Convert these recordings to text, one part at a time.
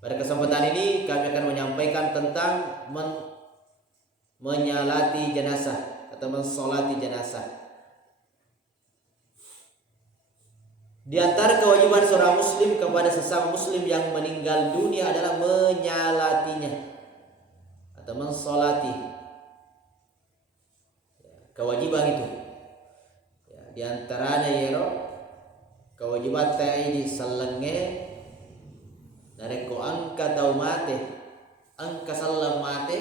Pada kesempatan ini kami akan menyampaikan tentang menyalati jenazah atau mensolati jenazah. Di antara kewajiban seorang muslim kepada sesama muslim yang meninggal dunia adalah menyalatinya atau mensolati. Kewajiban itu. Di antaranya yero kewajiban ta'i sallange nareko angka tau mate angka sallam mate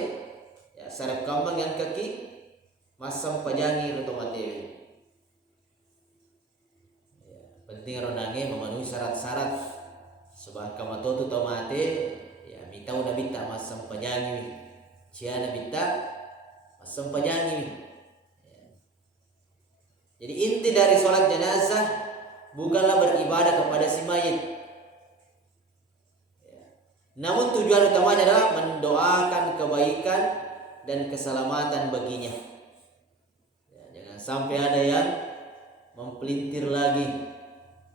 ya sarap kambang yang kaki masam pajangi atau mate ya, penting ronange memenuhi syarat-syarat sebab kamatotu tau mate ya mita udah bita masam pajangi ciana bita masam pajangi. Jadi inti dari sholat jenazah bukanlah beribadah kepada si mayit. Namun tujuan utamanya adalah mendoakan kebaikan dan keselamatan baginya. Jangan sampai ada yang mempelintir lagi,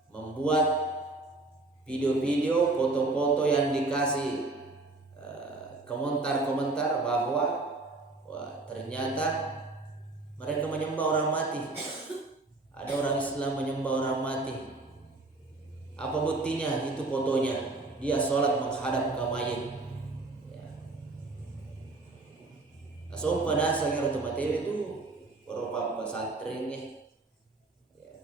membuat video-video, foto-foto yang dikasih komentar-komentar bahwa wah ternyata mereka menyembah orang mati. Ada orang Islam menyembah orang mati. Apa buktinya? Itu fotonya. Dia sholat menghadap ke mayit. Asal pada asalnya otomatis itu berupa pesantrennya.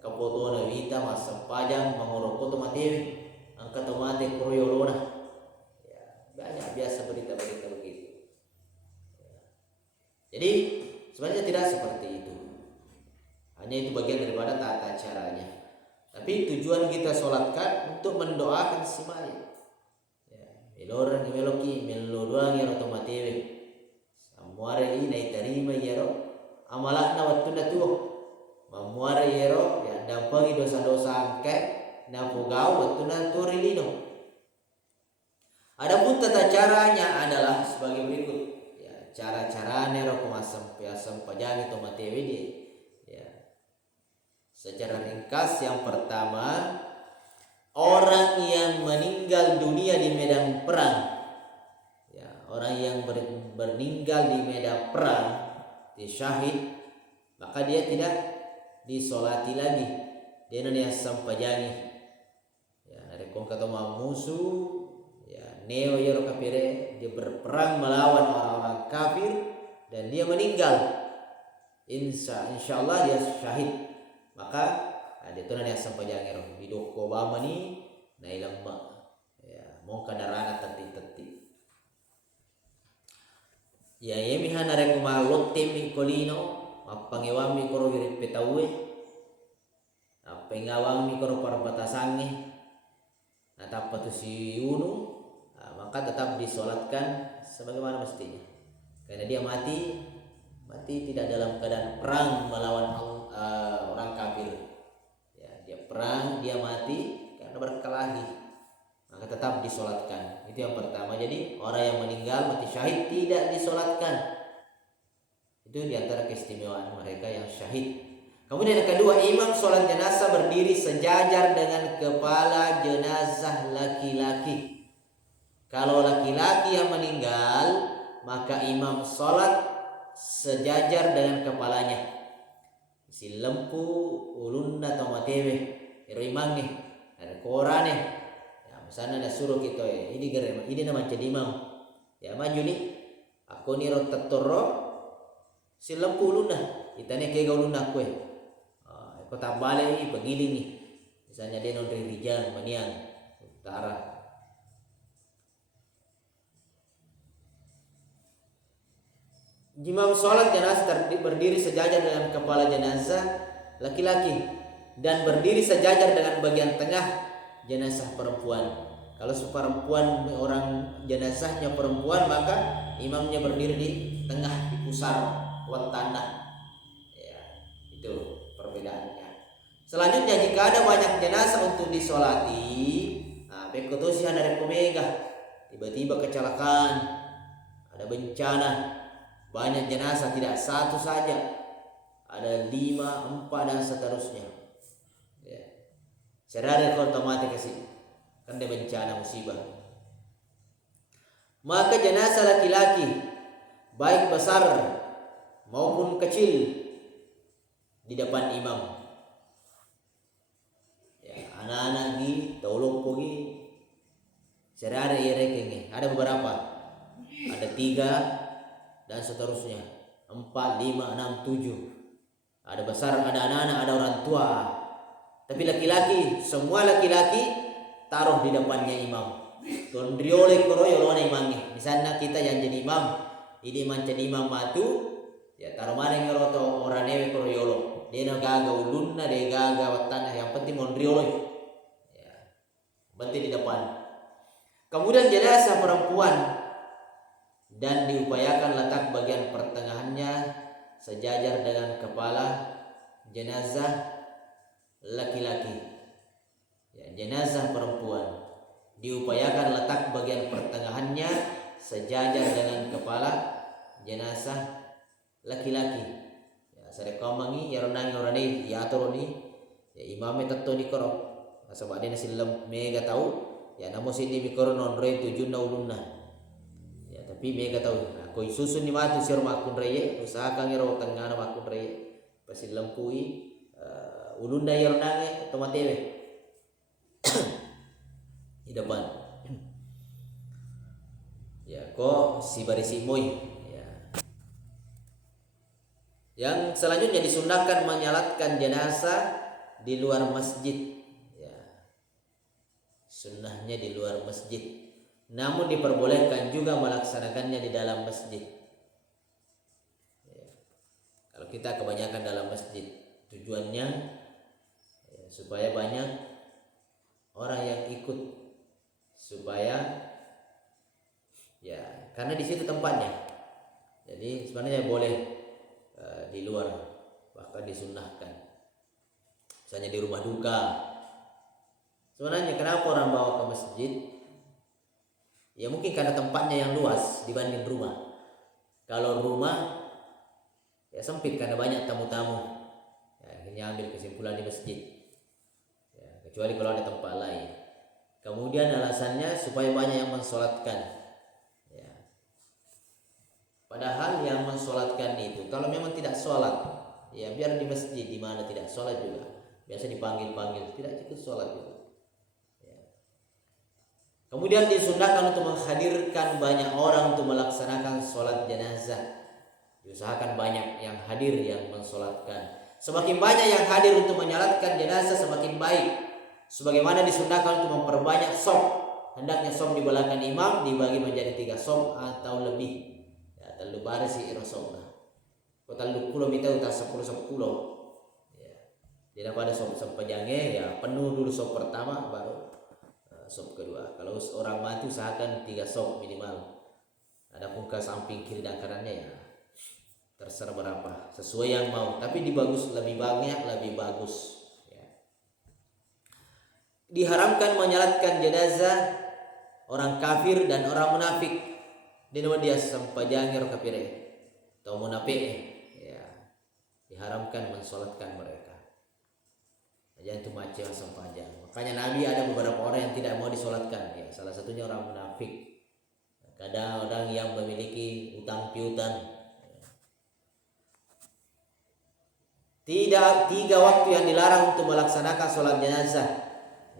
Kefoto Nawita masa pajang menguruk otomatis angkat otomatis proyolona. Banyak biasa berita-berita begitu. Jadi sebenarnya tidak seperti itu. Hanya itu bagian daripada tata caranya. Tapi tujuan kita sholatkan untuk mendoakan si mayit. Meloran meloki melodoang ya otomatis. Samuare ini terima ya ro. Amalakna waktu natu. Mamuare ya ro ya dampangi dosa-dosa angke napugau waktu natu rilino. Adapun tata caranya adalah sebagai berikut. Cara-caranya ro kumasam piasam pajang itu matewi dia. Secara ringkas yang pertama, orang yang meninggal dunia di medan perang, orang yang meninggal di medan perang, dia syahid, maka dia tidak disolati lagi. Dia nanti sampajangi. Dari kong kata musuh, neo yero kafire, dia berperang melawan orang-orang kafir dan dia meninggal. Insya Allah dia syahid. Maka itu nanti sampai jangan hidup Obama ni nailang mau kadarana teti ya yemi hanare kumalot temi kolino apangewami koro yuri petawe apengawami koro para batasangi atap tu si unu maka tetap disolatkan sebagaimana mestinya karena dia mati tidak dalam keadaan perang melawan orang kafir. Dia perang, dia mati karena berkelahi. Maka tetap disolatkan. Itu yang pertama. Jadi orang yang meninggal mati syahid tidak disolatkan. Itu diantara keistimewaan mereka yang syahid. Kemudian yang kedua, imam sholat jenazah berdiri sejajar dengan kepala jenazah laki-laki. Kalau laki-laki yang meninggal, maka imam sholat sejajar dengan kepalanya. Si lempu ulunda atau matewe ero imam nih ada koran nih misalnya ada suruh kita ini gerem ini nama jadi imam maju nih aku nih rotat toro si lempu ulunda itanya kayak ulunda kue aku tak balik nih begini nih misalnya dia non rijal maniang utara. Imam sholat jenazah berdiri sejajar dengan kepala jenazah laki-laki dan berdiri sejajar dengan bagian tengah jenazah perempuan. Kalau perempuan orang jenazahnya perempuan maka imamnya berdiri di tengah di pusar buat tanah. Itu perbedaannya. Selanjutnya jika ada banyak jenazah untuk disolati, bekotosi dari komega tiba-tiba kecelakaan, ada bencana. Banyak jenazah tidak satu saja, ada 5, 4 dan seterusnya. Sedari otomatis kan dia bencana musibah. maka jenazah laki-laki baik besar maupun kecil di depan imam. Ya, anak-anak gi, tolong pergi. Serada irekengi. Ada beberapa. Ada 3 dan seterusnya. 4, 5, 6, 7. Ada besar, ada anak-anak, ada orang tua. Tapi laki-laki, semua laki-laki taruh di depannya imam. Tondriole koroyo lona imamnya. Misalnya kita yang jadi imam, ini jadi imam matu, ya taruh mana yang roto orang newe koroyolo. Dia gaga ulunna, dia gaga tanah, yang penting mondriolo. Ya. Penting di depan. Kemudian jenazah perempuan dan diupayakan letak bagian pertengahannya sejajar dengan kepala jenazah laki-laki. Ya, jenazah perempuan diupayakan letak bagian pertengahannya sejajar dengan kepala jenazah laki-laki. Ya, sarekomangi ya ronangi orani ya aturoni ya imame tetto ni korok. Sebab dia nasi mega tahu ya namo sini mikoro nonre 7 na ulunna. Ya tapi mega tahu. Nah, koi susun ni matu sir makun reye usahakan ngero tengana makun reye pasti lempui ulunda yer nange tomatewe di depan. Ya kok si barisi moy ya. Yang selanjutnya disunahkan menyalatkan jenazah di luar masjid. Ya. Sunnahnya di luar masjid. Namun diperbolehkan juga melaksanakannya di dalam masjid. Ya. Kalau kita kebanyakan dalam masjid, tujuannya ya, supaya banyak orang yang ikut, supaya ya karena di situ tempatnya. Jadi sebenarnya boleh di luar, bahkan disunnahkan. Misalnya di rumah duka. Sebenarnya kenapa orang bawa ke masjid? Ya mungkin karena tempatnya yang luas dibanding rumah. Kalau rumah ya sempit karena banyak tamu-tamu. Ya, akhirnya ambil kesimpulan di masjid. Ya, kecuali kalau ada tempat lain. Kemudian alasannya supaya banyak yang mensolatkan. Ya. Padahal yang mensolatkan itu kalau memang tidak sholat, ya biar di masjid di mana tidak sholat juga. Biasa dipanggil-panggil, tidak ikut sholat juga. Kemudian disunahkan untuk menghadirkan banyak orang untuk melaksanakan sholat jenazah. Diusahakan banyak yang hadir yang mensolatkan. Semakin banyak yang hadir untuk menyalatkan jenazah semakin baik. Sebagaimana disunahkan untuk memperbanyak sop. Hendaknya sop di belakang imam dibagi menjadi 3 sop atau lebih. Ya, terlalu barisi irosopna. Kau terlalu pulau minta utas 10. Ya. Tidak pada sop sempajange ya penuh dulu sop pertama baru sop kedua. Kalau orang mati usahakan 3 sop minimal. Adapun ke samping kiri dan kanannya ya terserah berapa sesuai yang mau. Tapi dibagus lebih banyak lebih bagus. Ya. Diharamkan menyalatkan jenazah orang kafir dan orang munafik. Di nama dia sampajangir kafire atau munafik. Ya. Diharamkan mensolatkan mereka. Jangan itu macam sampajang. Makanya Nabi ada beberapa orang yang tidak mau disolatkan. Ya, salah satunya orang munafik. Kadang orang yang memiliki utang piutang. Tidak 3 waktu yang dilarang untuk melaksanakan sholat jenazah.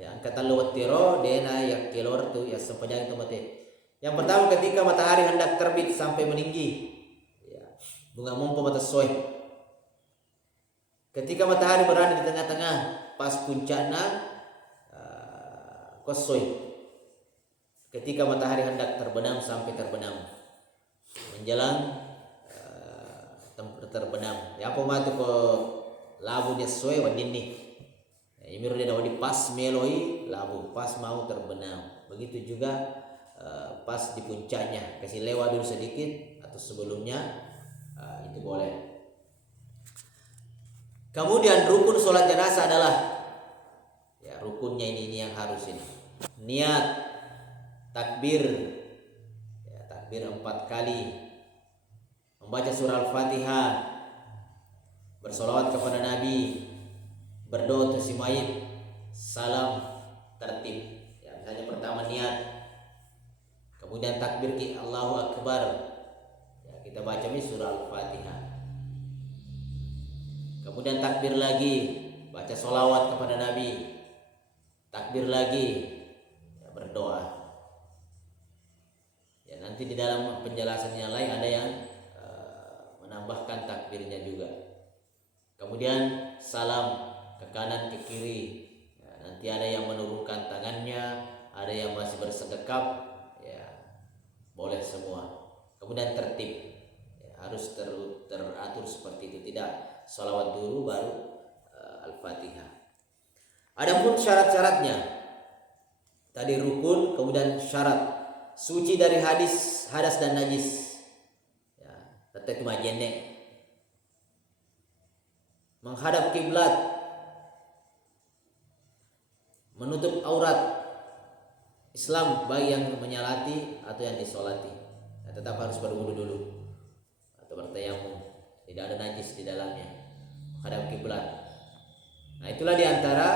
Ya, kata luwatiro dena ya kelor tu ya sampajang itu mati. Yang pertama ketika matahari hendak terbit sampai meninggi. Ya, bunga mumpu mata soy. Ketika matahari berada di tengah-tengah pas puncaknya kosoy. Ketika matahari hendak terbenam sampai terbenam menjelang terbenam. Ya apa matu ko labu dia soy wadini. Ya imiru dia dawadi pas meloi labu pas mau terbenam. Begitu juga pas di puncaknya kasih lewat dulu sedikit atau sebelumnya itu boleh. Kemudian rukun sholat jenazah adalah ya rukunnya ini yang harus ini niat takbir ya, takbir 4 kali membaca surah Al-Fatihah bersolawat kepada Nabi berdoa untuk si mayit salam tertib ya misalnya pertama niat kemudian takbir Allahu Akbar. Ya, kita baca ini surah Al-Fatihah. Kemudian takbir lagi, baca sholawat kepada Nabi. Takbir lagi, ya, berdoa. Ya, nanti di dalam penjelasan yang lain ada yang menambahkan takbirnya juga. Kemudian salam ke kanan ke kiri. Ya, nanti ada yang menurunkan tangannya, ada yang masih bersedekap. Ya, boleh semua. Kemudian tertib, ya, harus teratur seperti itu. Tidak sholawat dulu baru Al-Fatihah. Adapun syarat-syaratnya, tadi rukun, kemudian syarat suci dari hadas dan najis. Tetap majene, menghadap kiblat, menutup aurat. Islam bagi yang menyalati atau yang disolati, nah, tetap harus berwudu dulu atau bertayamum, tidak ada najis di dalamnya, menghadap kiblat. Nah, itulah diantara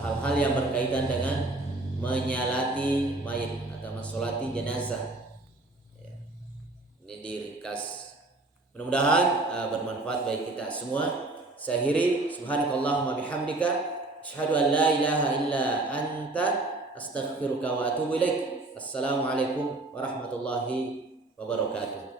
hal-hal yang berkaitan dengan menyalati mayit atau mensolati jenazah. Ini diringkas. Mudah-mudahan bermanfaat bagi kita semua. Saya akhiri, subhanakallahumma bihamdika asyhadu an la ilaha illa anta astaghfiruka wa atubu ilaik. Assalamualaikum warahmatullahi wabarakatuh.